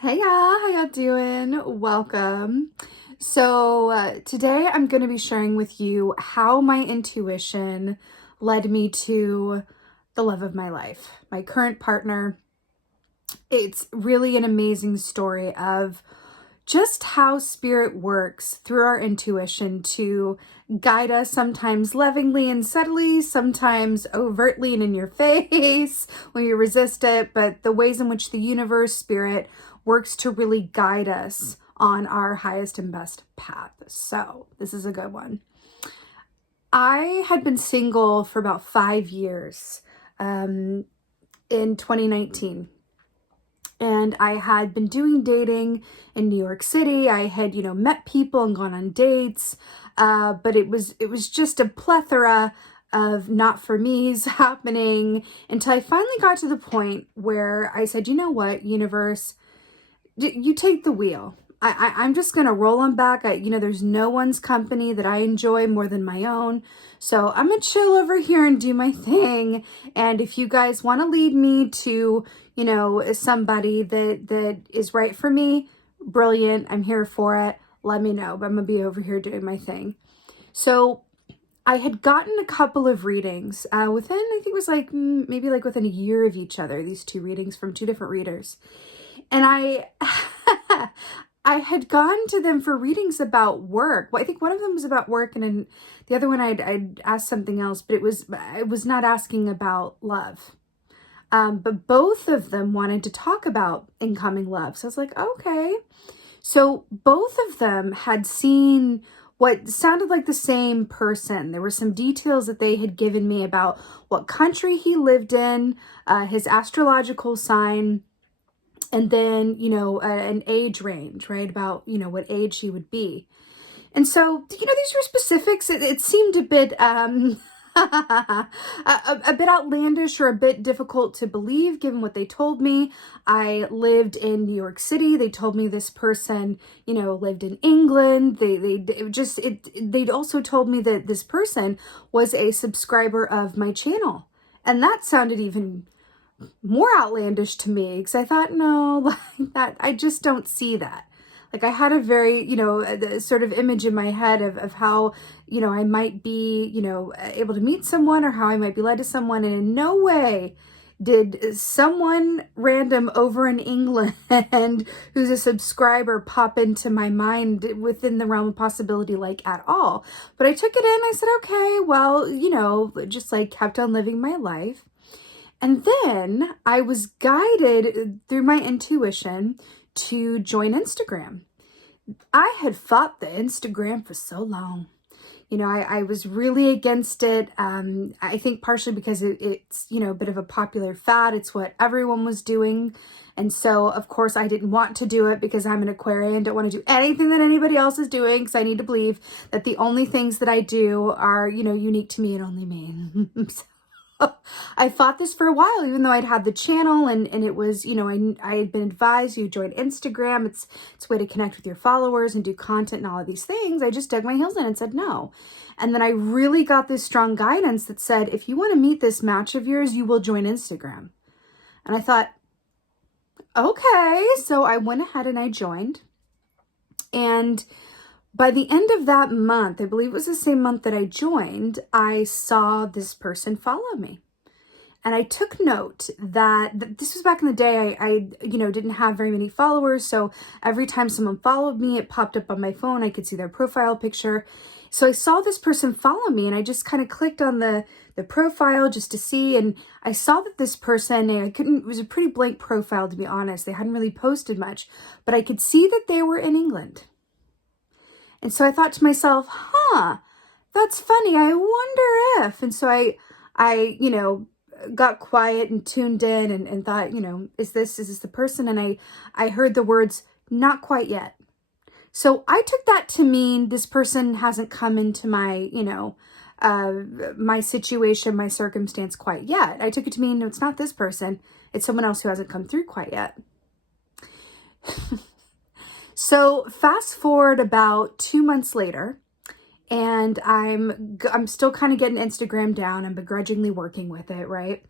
Hey y'all, how y'all doing? Welcome. Today I'm going to be sharing with you how my intuition led me to the love of my life, my current partner. It's really an amazing story of just how spirit works through our intuition to guide us, sometimes lovingly and subtly, sometimes overtly and in your face when you resist it, but the ways in which the universe, spirit, works to really guide us on our highest and best path. So this is a good one. I had been single for about 5 years in 2019. And I had been doing dating in New York City. I had, met people and gone on dates, but it was just a plethora of not for me's happening until I finally got to the point where I said, you know what, universe, you take the wheel. I'm just going to roll on back. There's no one's company that I enjoy more than my own. So I'm going to chill over here and do my thing. And if you guys want to lead me to, somebody that is right for me, brilliant. I'm here for it. Let me know. But I'm going to be over here doing my thing. So I had gotten a couple of readings within, I think it was maybe within a year of each other, these two readings from two different readers. And I had gone to them for readings about work. Well, I think one of them was about work, and then the other one I'd asked something else, but I was not asking about love. But both of them wanted to talk about incoming love. So I was like, okay. So both of them had seen what sounded like the same person. There were some details that they had given me about what country he lived in, his astrological sign, and then, an age range, right? About, what age he would be. And so, these were specifics. It seemed a bit, a bit outlandish or a bit difficult to believe given what they told me. I lived in New York City. They told me this person, lived in England. They'd also told me that this person was a subscriber of my channel. And that sounded even more outlandish to me because I thought, no, like that, I just don't see that. Like I had a very, sort of image in my head of how, I might be, able to meet someone or how I might be led to someone. And in no way did someone random over in England who's a subscriber pop into my mind within the realm of possibility, like at all. But I took it in. I said, okay, well, just kept on living my life. And then I was guided through my intuition to join Instagram. I had fought the Instagram for so long. I was really against it. I think partially because it's, a bit of a popular fad. It's what everyone was doing. And so, of course, I didn't want to do it because I'm an Aquarian, don't want to do anything that anybody else is doing because I need to believe that the only things that I do are, unique to me and only me. So I fought this for a while, even though I'd had the channel and it was, I had been advised you join Instagram. It's a way to connect with your followers and do content and all of these things. I just dug my heels in and said no. And then I really got this strong guidance that said, if you want to meet this match of yours, you will join Instagram. And I thought, okay. So I went ahead and I joined. And by the end of that month, I believe it was the same month that I joined, I saw this person follow me. And I took note that this was back in the day. I didn't have very many followers. So every time someone followed me, it popped up on my phone. I could see their profile picture. So I saw this person follow me and I just kind of clicked on the profile just to see. And I saw that this person, it was a pretty blank profile, to be honest. They hadn't really posted much, but I could see that they were in England. And so I thought to myself, that's funny. I wonder if. And so I got quiet and tuned in and thought, is this the person? And I heard the words, not quite yet. So I took that to mean this person hasn't come into my, my situation, my circumstance quite yet. I took it to mean, no, it's not this person. It's someone else who hasn't come through quite yet. So fast forward about 2 months later, and I'm still kind of getting Instagram down. I'm begrudgingly working with it, right?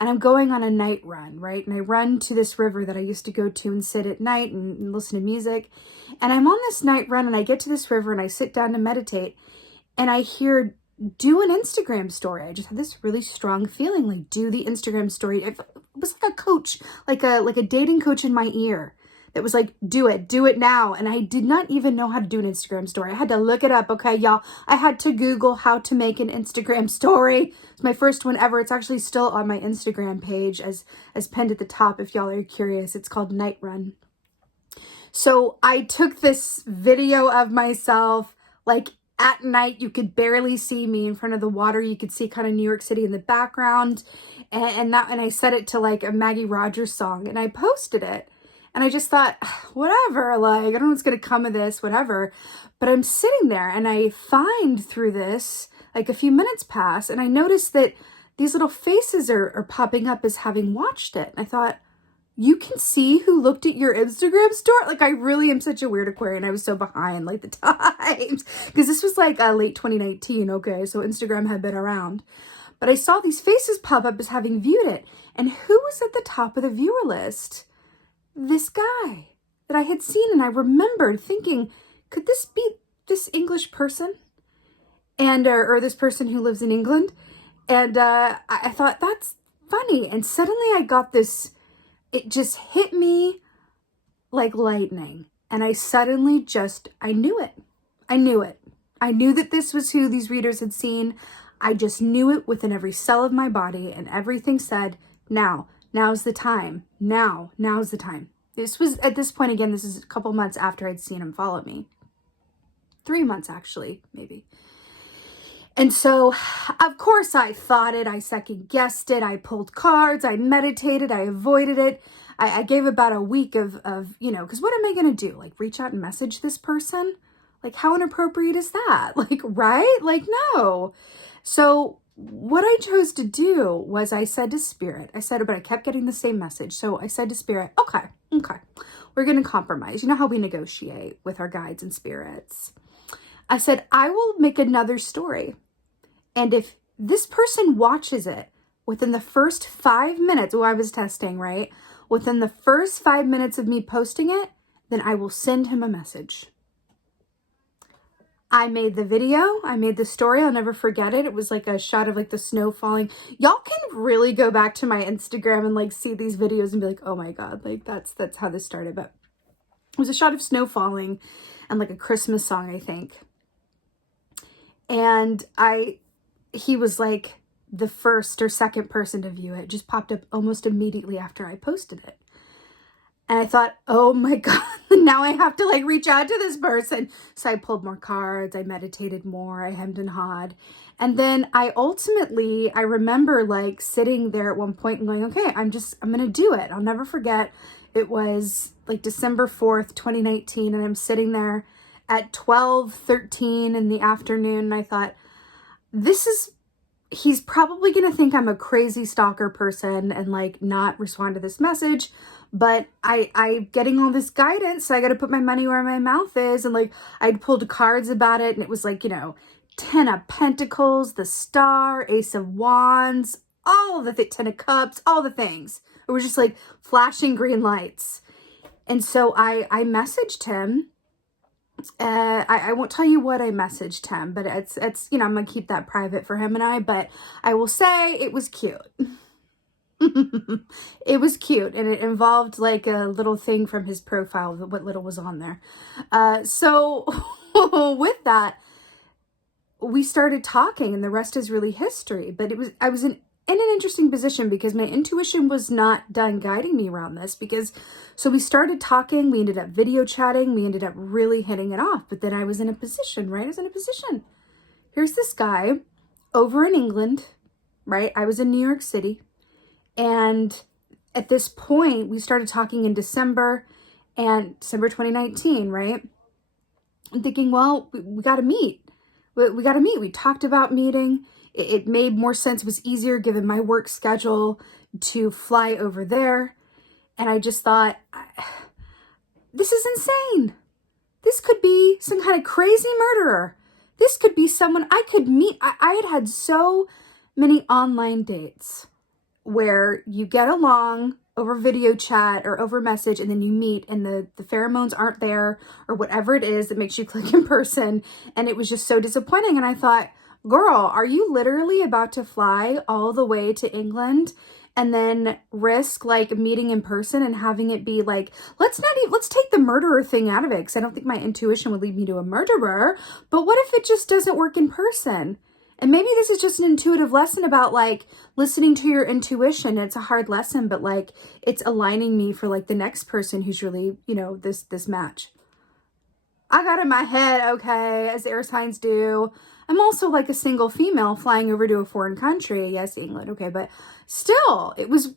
and I'm going on a night run, right? And I run to this river that I used to go to and sit at night and listen to music. And I'm on this night run and I get to this river and I sit down to meditate and I hear, do an Instagram story. I just had this really strong feeling, like, do the Instagram story. It was like a coach, like a dating coach in my ear that was like, do it now. And I did not even know how to do an Instagram story. I had to look it up. Okay, y'all. I had to Google how to make an Instagram story. It's my first one ever. It's actually still on my Instagram page as pinned at the top if y'all are curious. It's called Night Run. So I took this video of myself, like, at night. You could barely see me in front of the water. You could see kind of New York City in the background. And I set it to like a Maggie Rogers song and I posted it. And I just thought, whatever, like, I don't know what's going to come of this, whatever. But I'm sitting there and I find through this, like, a few minutes pass and I noticed that these little faces are popping up as having watched it. And I thought, you can see who looked at your Instagram story? Like, I really am such a weird Aquarian. I was so behind, like, the times. Because this was, like, late 2019, okay? So Instagram had been around. But I saw these faces pop up as having viewed it. And who was at the top of the viewer list? This guy that I had seen. And I remembered thinking, could this be this English person? And, or this person who lives in England? And I thought, that's funny. And suddenly I got this... It just hit me like lightning. And I suddenly I knew it. I knew it. I knew that this was who these readers had seen. I just knew it within every cell of my body and everything said, now's the time. Now's the time. This was, at this point, again, this is a couple months after I'd seen him follow me. 3 months, actually, maybe. And so, of course, I thought it, I second guessed it, I pulled cards, I meditated, I avoided it. I gave about a week of because what am I going to do? Like, reach out and message this person? Like, how inappropriate is that? Like, right? Like, no. So what I chose to do was I said to Spirit, but I kept getting the same message. So I said to Spirit, okay, we're going to compromise. You know how we negotiate with our guides and spirits. I said, I will make another story. And if this person watches it within the first 5 minutes, I was testing, right? Within the first 5 minutes of me posting it, then I will send him a message. I made the video. I made the story. I'll never forget it. It was like a shot of like the snow falling. Y'all can really go back to my Instagram and like see these videos and be like, oh my God, like that's how this started. But it was a shot of snow falling and like a Christmas song, I think. And he was like the first or second person to view it. It just popped up almost immediately after I posted it. And I thought, oh my God, now I have to like reach out to this person. So I pulled more cards. I meditated more. I hemmed and hawed. And then I remember like sitting there at one point and going, okay, I'm going to do it. I'll never forget. It was like December 4th, 2019. And I'm sitting there at 12:13 in the afternoon. And I thought, he's probably going to think I'm a crazy stalker person and like not respond to this message. But I'm getting all this guidance. So I got to put my money where my mouth is. And like, I'd pulled cards about it and it was like, 10 of Pentacles, the Star, Ace of Wands, all the 10 of Cups, all the things. It was just like flashing green lights. And so I messaged him. I won't tell you what I messaged him, but it's I'm going to keep that private for him and I, but I will say it was cute. It was cute and it involved like a little thing from his profile, what little was on there. So with that, we started talking and the rest is really history, but I was in an interesting position because my intuition was not done guiding me around this so we started talking, we ended up video chatting, we ended up really hitting it off, but then I was in a position, right? I was in a position. Here's this guy over in England, right? I was in New York City. And at this point, we started talking in December 2019, right? I'm thinking, well, we got to meet. We got to meet. We talked about meeting. It made more sense. It was easier given my work schedule to fly over there. And I just thought, this is insane. This could be some kind of crazy murderer. This could be someone I could meet. I had had so many online dates where you get along over video chat or over message, and then you meet and the pheromones aren't there, or whatever it is that makes you click in person. And it was just so disappointing. And I thought, girl, are you literally about to fly all the way to England and then risk like meeting in person and having it be like, let's take the murderer thing out of it, because I don't think my intuition would lead me to a murderer. But what if it just doesn't work in person? And maybe this is just an intuitive lesson about like listening to your intuition. It's a hard lesson, but like it's aligning me for like the next person who's really, you know, this match. I got in my head, okay, as air signs do. I'm also like a single female flying over to a foreign country. Yes, England, okay, but still, it was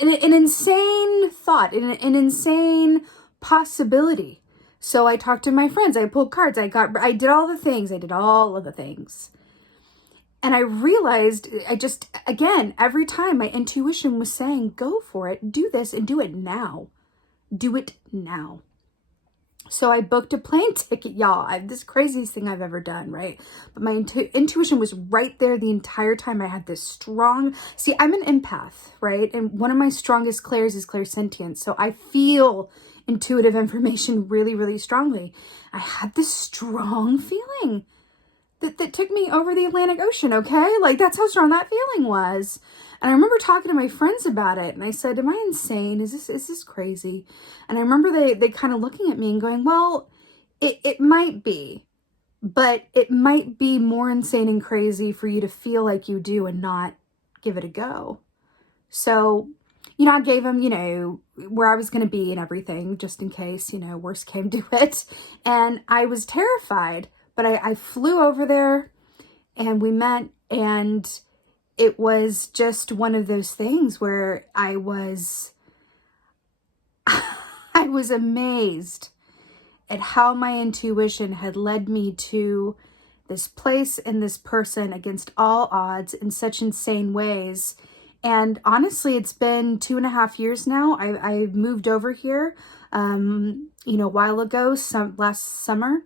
an insane thought, an insane possibility. So I talked to my friends, I pulled cards, I did all the things, I did all of the things. And I realized, again, every time my intuition was saying, go for it, do this, and do it now. Do it now. So I booked a plane ticket, y'all. This craziest thing I've ever done, right? But my intuition was right there the entire time. I had this strong, see, I'm an empath, right? And one of my strongest clairs is clairsentience. So I feel intuitive information really, really strongly. I had this strong feeling that took me over the Atlantic Ocean, okay? Like, that's how strong that feeling was. And I remember talking to my friends about it, and I said, am I insane? Is this crazy? And I remember they kind of looking at me and going, well, it might be, but it might be more insane and crazy for you to feel like you do and not give it a go. So, you know, I gave them, you know, where I was going to be and everything, just in case, you know, worst came to it. And I was terrified. But I flew over there and we met, and it was just one of those things where I was amazed at how my intuition had led me to this place and this person against all odds in such insane ways. And honestly, it's been 2.5 years now. I moved over here, you know, a while ago, last summer.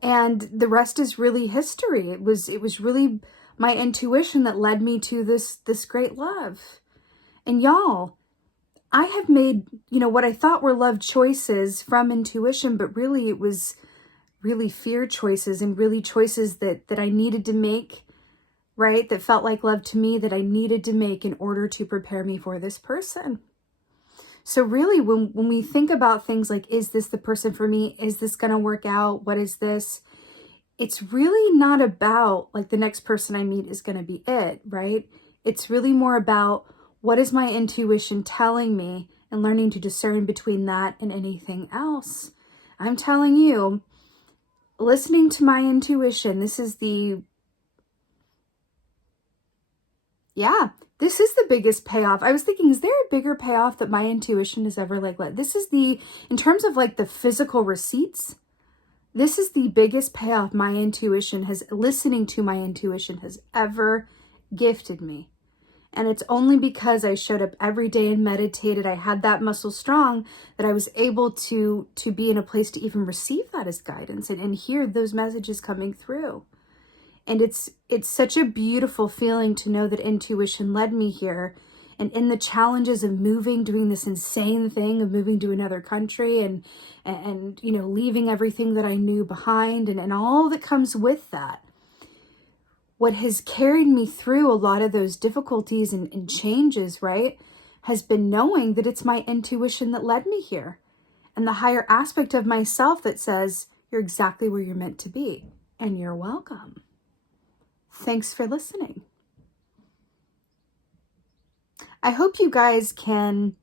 And the rest is really history. It was really my intuition that led me to this great love. And y'all, I have made, you know, what I thought were love choices from intuition, but really it was really fear choices, and really choices that I needed to make, right? That felt like love to me, that I needed to make in order to prepare me for this person. So really, when we think about things like, is this the person for me? Is this going to work out? What is this? It's really not about like the next person I meet is going to be it, right? It's really more about what is my intuition telling me, and learning to discern between that and anything else. I'm telling you, listening to my intuition, this is the biggest payoff. I was thinking, is there a bigger payoff that my intuition has ever like let? This is in terms of like the physical receipts, this is the biggest payoff listening to my intuition has ever gifted me. And it's only because I showed up every day and meditated, I had that muscle strong, that I was able to be in a place to even receive that as guidance and hear those messages coming through. And it's such a beautiful feeling to know that intuition led me here. And in the challenges of moving, doing this insane thing of moving to another country and you know, leaving everything that I knew behind and all that comes with that. What has carried me through a lot of those difficulties and changes, right, has been knowing that it's my intuition that led me here. And the higher aspect of myself that says, you're exactly where you're meant to be. And you're welcome. Thanks for listening. I hope you guys can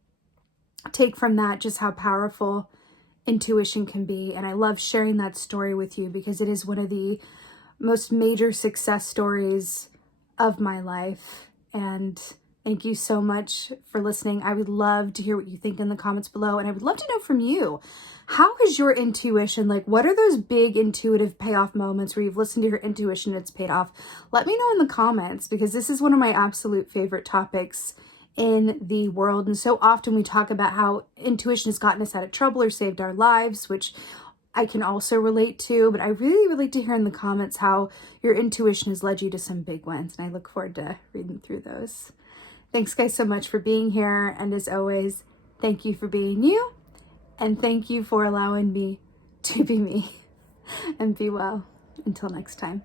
take from that just how powerful intuition can be. And I love sharing that story with you because it is one of the most major success stories of my life. And thank you so much for listening. I would love to hear what you think in the comments below. And I would love to know from you, how is your intuition? Like, what are those big intuitive payoff moments where you've listened to your intuition and it's paid off? Let me know in the comments, because this is one of my absolute favorite topics in the world. And so often we talk about how intuition has gotten us out of trouble or saved our lives, which I can also relate to, but I really would like to hear in the comments how your intuition has led you to some big wins. And I look forward to reading through those. Thanks guys so much for being here. And as always, thank you for being you. And thank you for allowing me to be me. And be well. Until next time.